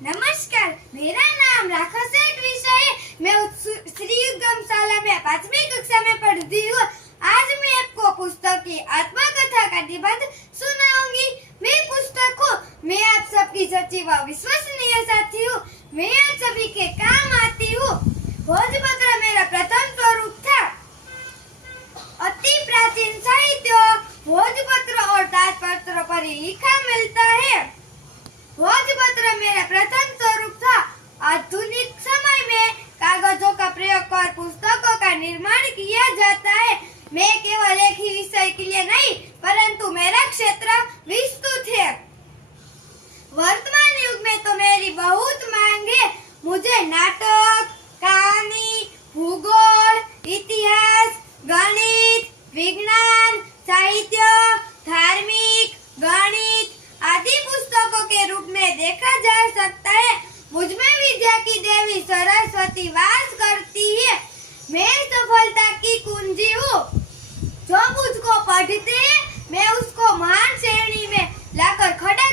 नमस्कार, मेरा नाम राखा सेठ विषय है। मैं श्री युगम शाला में 5वीं कक्षा में पढ़ती हूँ। आज मैं आपको पुस्तक की आत्मकथा का निबंध सुनाऊंगी। मैं पुस्तक हूँ, मैं आप सबकी सच्ची व विश्वसनीय साथी हूँ। मैं आप सभी के काम आती हूँ। भोजपत्र मेरा प्रथम स्वरूप था। अति प्राचीन साहित्य भोजपत्र और ताजपत्र पर ही लिखा मिलता है। भोजपत्र मेरा प्रथम स्वरूप था। आधुनिक समय में कागजों का प्रयोग कर पुस्तकों का निर्माण किया जाता है। मैं केवल एक ही विषय के लिए नहीं, परंतु मेरा क्षेत्र विस्तृत है। वर्तमान युग में तो मेरी बहुत मांग है। मुझे नाटक, कहानी, भूगोल, इतिहास, गणित, विज्ञान, साहित्य, धार्मिक, गणित आदि पुस्तकों के रूप में देखा जा सकता है। मुझमें विद्या की देवी सरस्वती वास करती है। मैं सफलता की कुंजी हूँ। जो मुझको पढ़ते हैं, मैं उसको महान श्रेणी में लाकर खड़ा